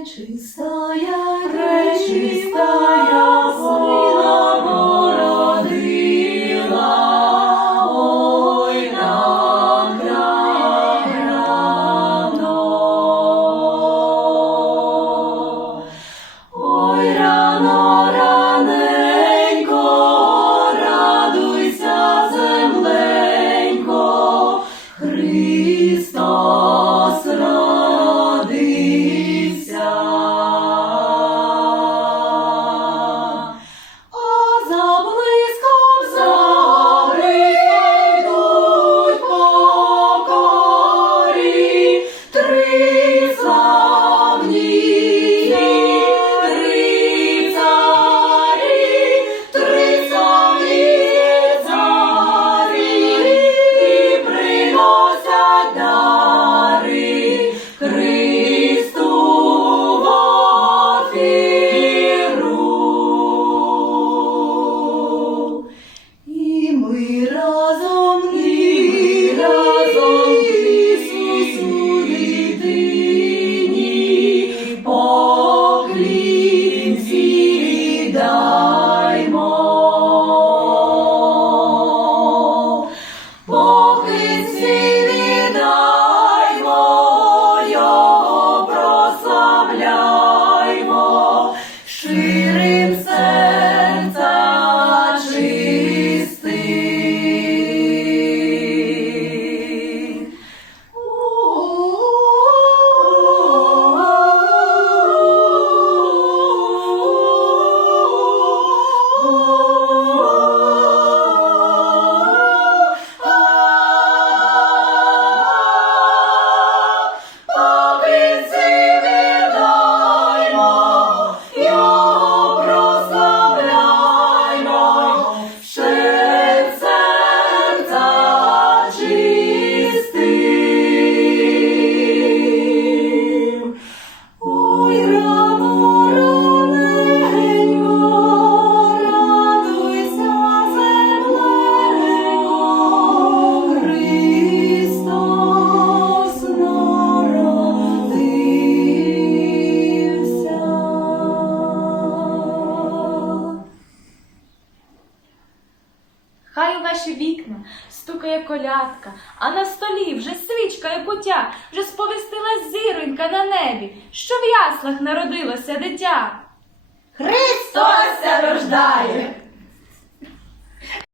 Пречистая, Пречистая сина породила, ой, нам рано. Ой, рано, раненько, радуйся, земленько, Христос Хай ваші вікна стукає колядка, а на столі вже свічка і кутя, вже сповістила зіронька на небі, що в яслах народилося дитя. Христос рождає!